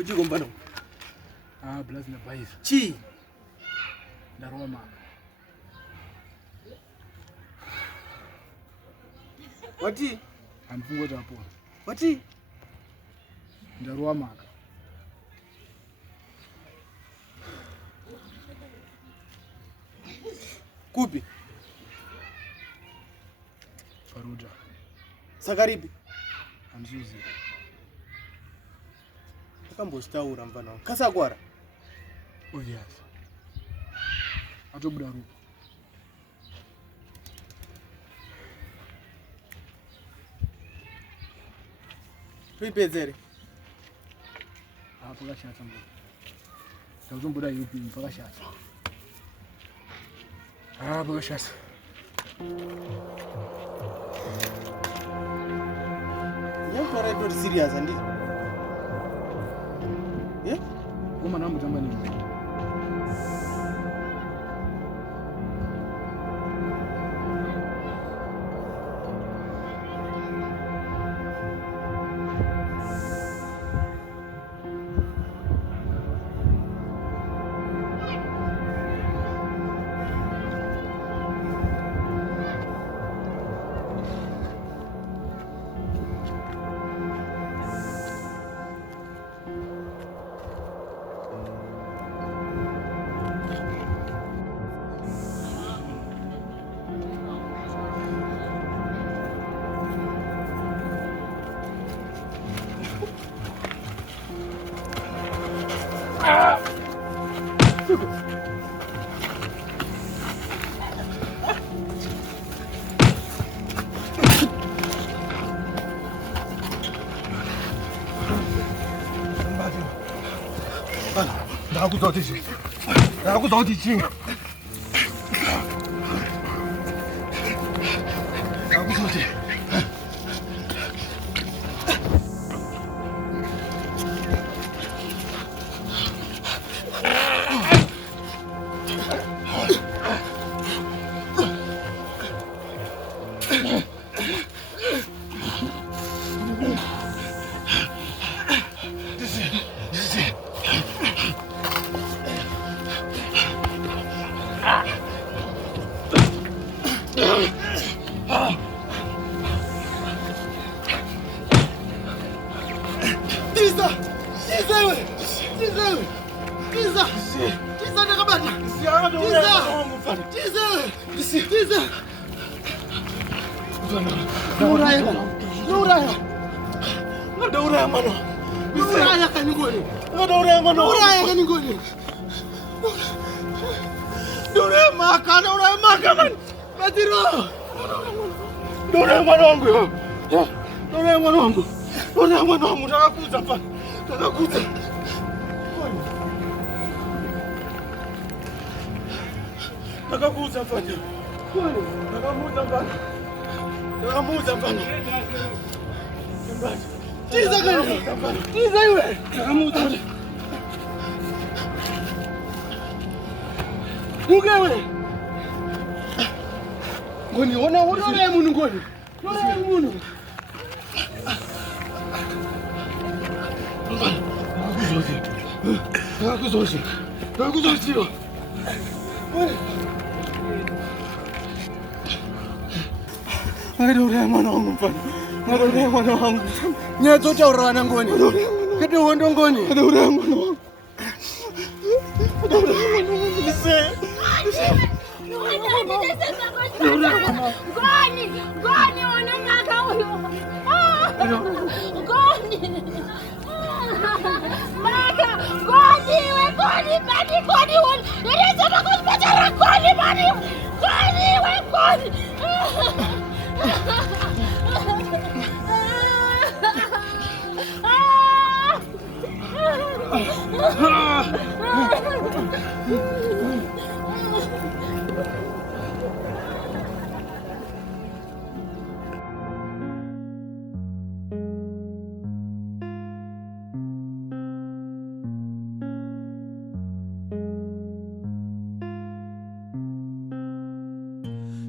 Uji gombano. Blaz na bais. Chi. Da Roma. Wati? Amfungo hapo. Wati? Da Roma. Kupi? Faruja. Sakaribi. Anzuzi. Akambostaura mfano. Kasa kwara. Obvious. Ato budaru. Tuipezere. Paka shata mbo. Tazumbuda yupi mpaka shata. Paka shata. Yamtwara ndo serious andi. Ngoma nambu tamba ni. 나하고 어디지? 나하고 어디지? 나하고 어디? Ngoni ona munhu ngoni. Ona munhu. Nakuzozi. Adore mwana wangu mfano. Adore mwana wangu. Nyazotaura na ngoni. Kete hondo ngoni. Adore mwana wangu. Adore mwana wangu. Goni wanangaka huyo. Goni. Maka, goni we goni bani goni won. Yereza bakos batara goni bani. Goni we goni.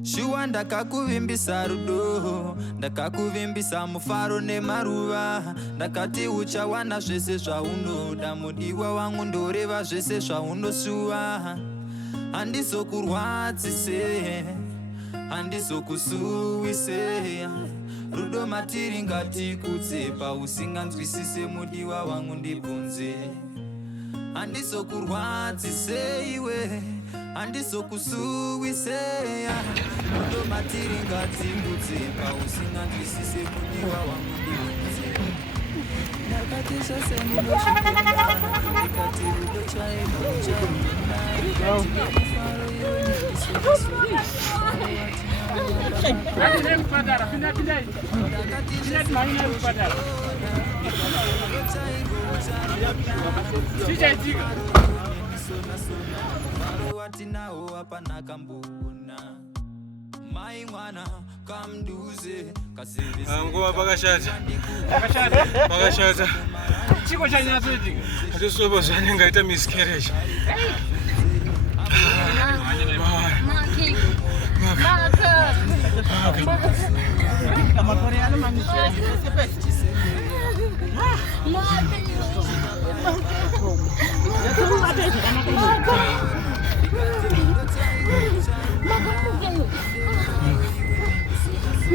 She Aiwa ndakakuvimbisa rudo, ndakakuvimbisa mufaro nemaruva, ndakati uchawana zvese zvaunoda, mudiwa wangu ndoreva zvese zvaunosuwa. Handizokurwadzise, handizokusuwise, rudo matiri ngatikudze, pausinganzwisise mudiwa wangu ndibvunze. Handizokurwadzise iwe, handizokusuwise, rudo matiri ngatikudze, pausinganzwisise mudiwa wangu ndibvunze. Ndakati zvose munoshaka, ndakati rudo chaiko chaina, mufaro iwe watinawo hapana mbuna. Mai mwana kamduze kasevesa nguva pakashata pakashata chiko chanyatsoitika hatisobo zvanengaita miscarriage.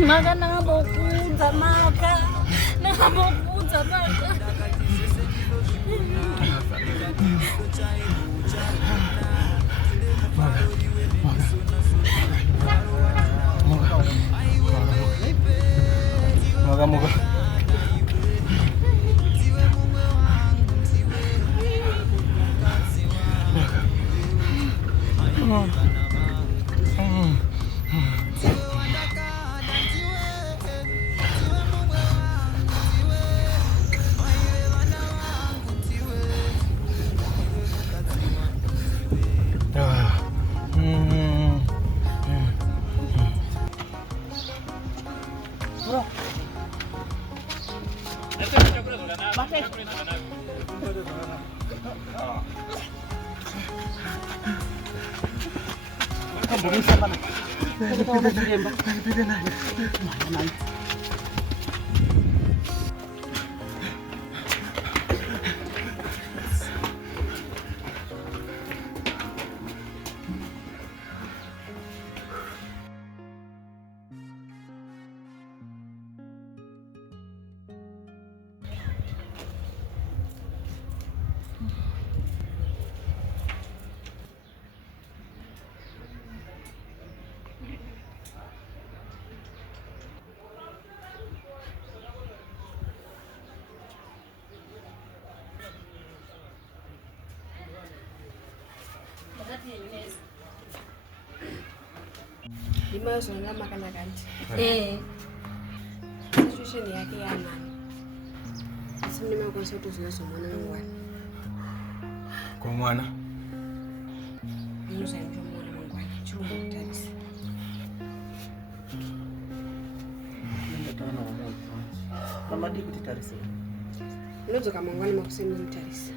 Maka nangabokudza maka nangabokudza maka Moga-moga. Dimayo zonga makana kanti. Situation yake yana. Asimnima kwa sote zinasomana ngwani. Kwa mwana Musa ndio mwana ngwani. Chungu taxi. Mama di kuti tarise. Lozo kama ngwani makusema mtarisi.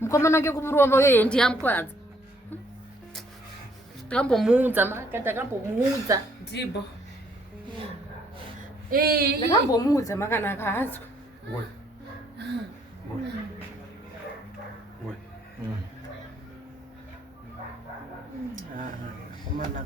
Mkomana ke kuburomba yeye ndiyamkwaza. Takambomuudza maka takambomuudza Dzibo. Takambomuudza makana akazwa. Woi. Woi. Kumana.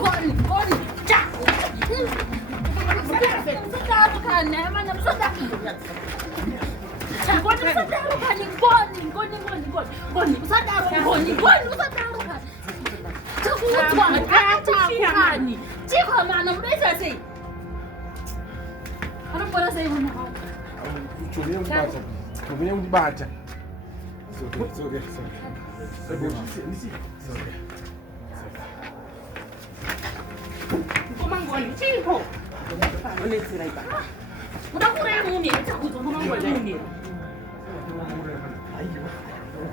Goni, cha. Sadaru kan, mana sadaru. Goni sadaru kan, goni. Ngoni usadaro ngoni usadaro. Chakutwa ngani? Chikho mana mbeza sei. Anobona sei wena. Uchoye ngibata. Ngomunye ngibata. Soke. Ngoma ngoni chikho. Onetsira iba. Udakure muni chakutwa ngoma ngoni.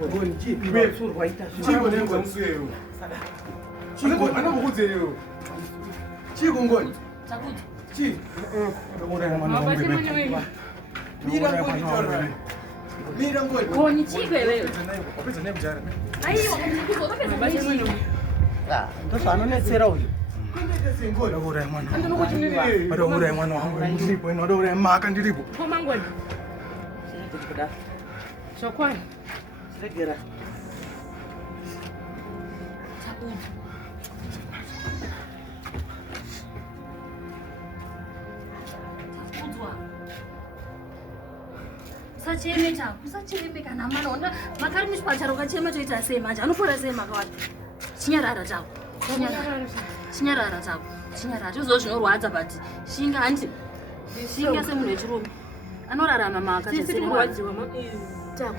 Ngoni chibe surwa ita. Chibo nengo msuyeyo. Chibo anakukuzeyo. Chibo ngoni. Chakutwa. Chi. Mira ngoni. Ngoni chibe wewe. Wapeza naye mjara. Aiyo, wapeza nini? Ndoto anonetsera uyu. Ndakura mwana. Ndakura mwana wangu ndiripo, ndakura maka ndiripo. Ngoma ngoni. Sokwani. Segera. Chakutwa. Usacheme kana mwana makari muchipacharo kachema toita sei manje anofora sei makawati chinyarara chako chinyarara chozo zvinorwadza but shinga handi shinga semunhu wechirume anorarama maakachesirwadziwa chako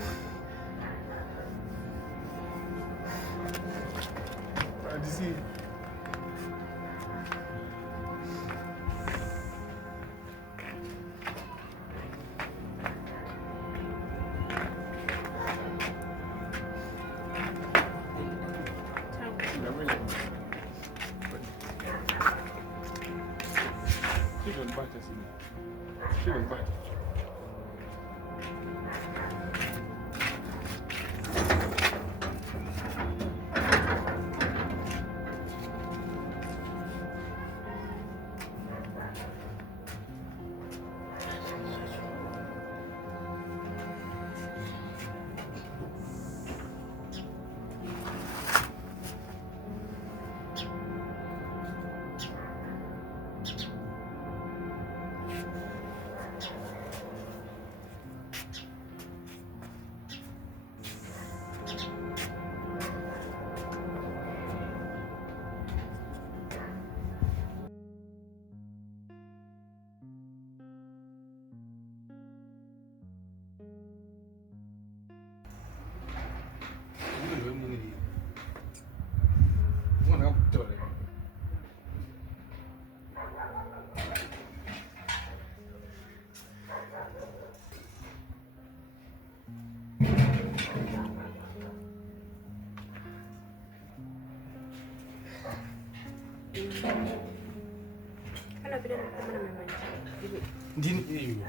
Ndini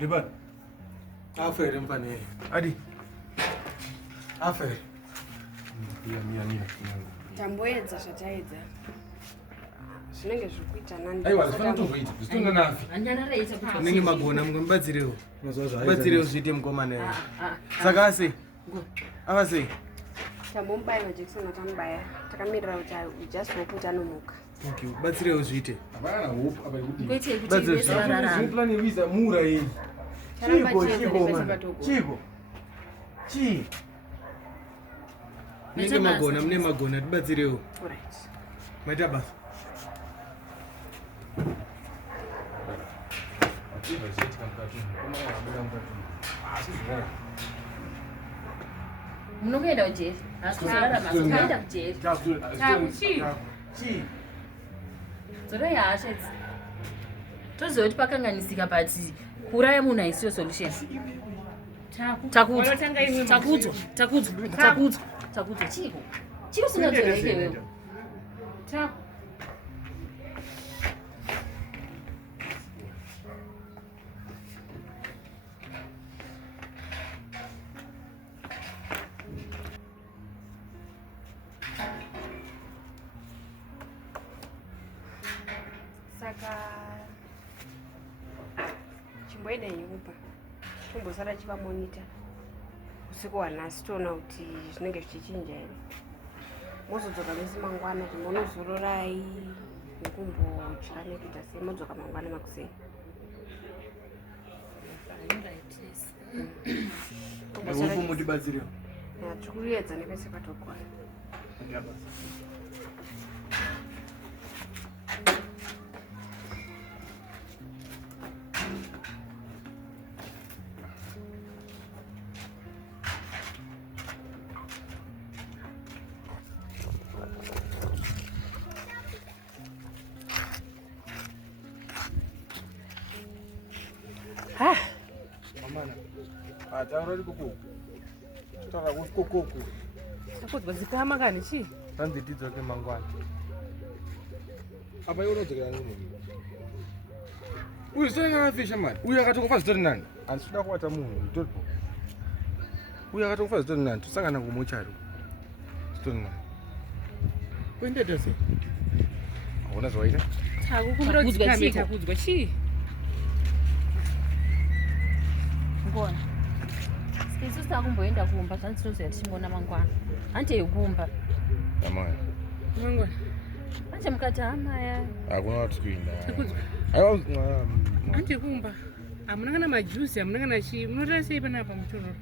Liban. Afere mfane. Adi. Afere. Mia. Tamboedza zvataedza. Zvinenge zvikuita nani. Aiwa, zvifana kuzoita. Zvitonga nafi. Anyarareita kuti Ninge magona mungambadzirewo. Badzirewo zviite mukomana iwe. Saka sei? Ava sei? Tambomubaya majekiseni atamubaya. Takamirira kuti just wokuti anomuka. Okay, badzirewo zviite. Abana hope abali kuti. kwete kuti Badzirewo ndezvararama. Zviplani visa mura hii. Chiko. Chi. Ninge magona mune magona tibadzirewo. Alright. Maita basa. Munokuenda kujeri asi kuzorarama kuenda kujeri Chi. dzoroi hasha toziva kuti pakanganisika but kuuraya munhu haisiyo solution. Takudzwa chiko usingadzora ikewewo Saka chimboenda nyupa tombosara chivamonita usiku wanhasi toona kuti zvinenge zvichichinja here. Mozodzoka misi mangwana kumbonozororai nekumbodya nekuita sei. Modzoka mangwana makuseni. Upo mutibadzirewo. Tikuedza nepese patogora. Mamana. Taura koko. Taura koko. Sakudzwa zipama kani chi? Tanditidzo ke mangwana. Apa yona dzekera ngini? Uyu senga fisha mali. Uyu akatokufa zitori nani? Andisuda kuwata munhu ndotpo. Uyu akatokufa zitori nani? Tusangana ngomuchari. Zitori nani? Kuendeta sei? Hauna zvaita? Takudzwa chi? Ngona. Sisi takumboenda kumba zvanzi tinona mangwana. Ante yekumba. Amai. Mangwana. Anje mukati amaya. Hakuna watu kuinda. Takudzwa. Aiwa Ante kumba. Amuna kana majuice, amuna kana chi. Munotara sei panapa mutororo?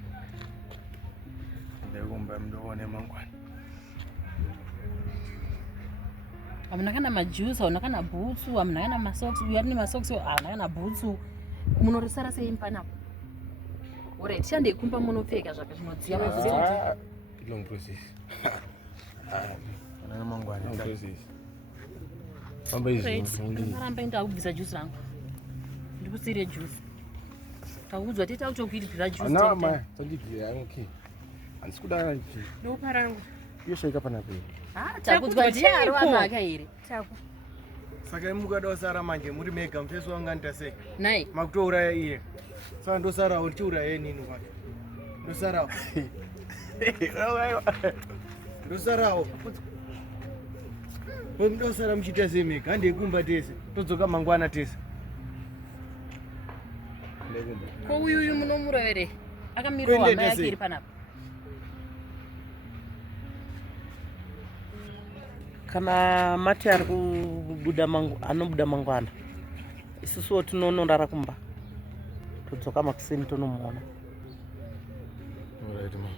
Ndekumba mndowone mangwana. Amuna kana majuice, amuna kana bhutsu, amuna kana masocks, uyu ari masocks, amuna kana bhutsu. Munorisara sei panapa? Alright, shande kumba munopfeka zvaka zvinodziya madziya. Long process. Ana mangwana. Long process. Pamba izvi. Ndaramba enda kubvisa juice rangu. Ndikusire juice. Takudzwa tita kutokuitira juice. Na mai, tandibvira yangu. Andisikuda nchi. Ndopa rangu. Yoshaika panapa. Takudzwa ndiari wavaka here. Taku. Saka mukadosara manje muri mega mfeso wanga ndase. Nai. Makutouraya iye. Saka ndosara uchiuraya nini kwacho? Ndosara. Ndosarawo. Ndosara muchita semeka hande kumba tese. Todzoka mangwana tese. Ko uyu munomura here. Akamira wama yake iri panapa. Kana mati ari kubuda anobuda mangwana isusuwo tinonondara kumba todzoka makuseni tonomuona. Alright ma.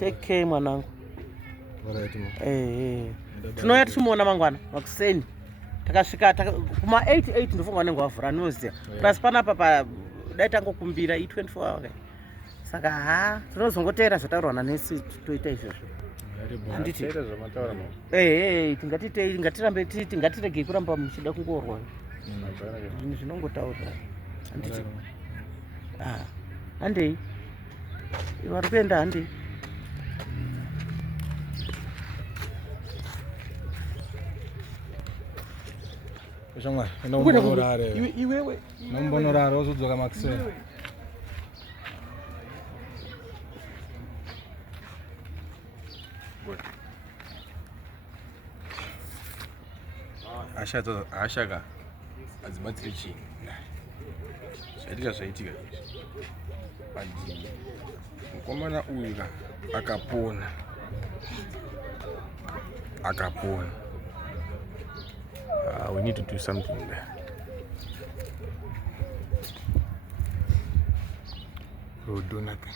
Take care mwanangu. Alright ma. Tinouya tichimuona mangwana makuseni takasvika kuma 88 ndofunga vanenge vavhura ndinoziva plus panapa dai tangokumbira i24 hour saka tinozongoteera zvataurwa nanesi toita izvozvo. Ngatirambe titi ngatiregei kuramba muchida kungorwa zvinhu zvinongotaurwa handiti. Handei vari kuenda handei. Shamwari, nombonorare. Iwewe. Nombonorare uzodzoka makuseni. Ashaka azibatsire chinhu zvaitika mukomana uyu akapona we need to do something there. We'll do nothing.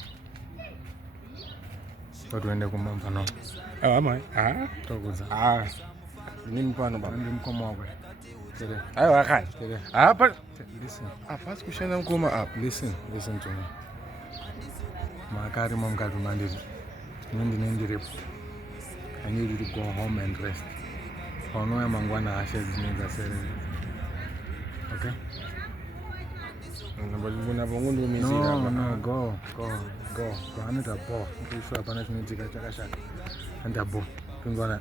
But when they come on, no. Oh, am I? Tokuza. Nini pano baba? Ndi mkoma wako. Tere. Ayo wakati. Tere. But Listen. apasi kushanda mkoma up. Listen to me. Makari mamkati mandiri. Nindi repo. I need you to go home and rest. Ono ya mangwana ashes zinga sere. Okay? No, go. Bana da bo. Kisho bana tumetika chakashaka. Anda bo. Tungwana.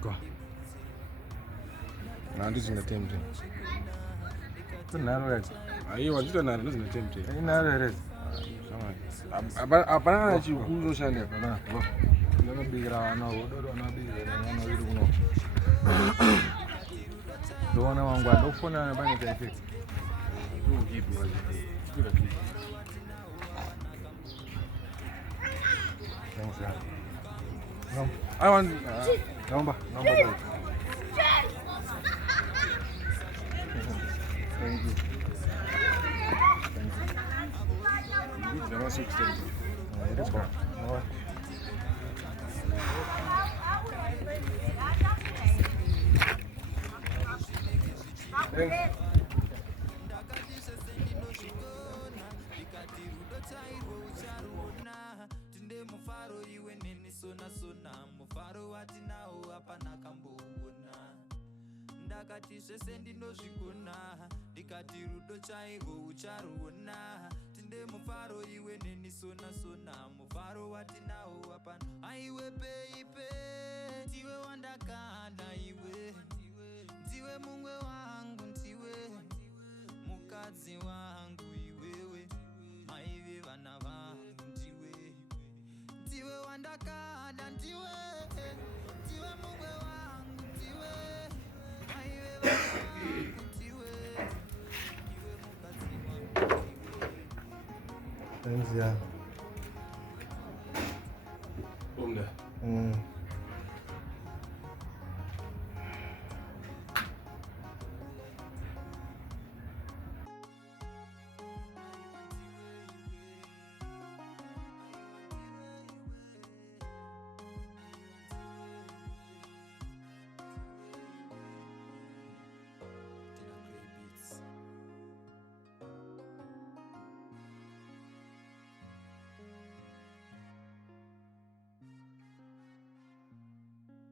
Go. Nandi zinatemte. Tunaro red. Ayi wajita nandi zinatemte. Inaro red. Apana na chikuzo shande. Bana. Go. Ndio bigira wana odoro na bigira wana wiru kuno. Ndona wangu andofona na bani taifiki. Kipi waje? No. I want Naomba. Thank you. Let's go. tinde mufaro iwe neni sona mufaro watinawo hapana kamboona ndakati zvese ndinozvigona ndikati rudo chairwo ucharuona tinde mufaro iwe neni sona mufaro watinawo hapana aiwe peipe ndiwe wandakada iwe ndiwe mumwe wangu ndiwe mukadzi wangu iwewe maive vana vangu ndiwe wandakada ndiwe mumwe wangu ndiwe maive vana vangu ndiwe mukadzi wangu Thanks, yeah. Boom there.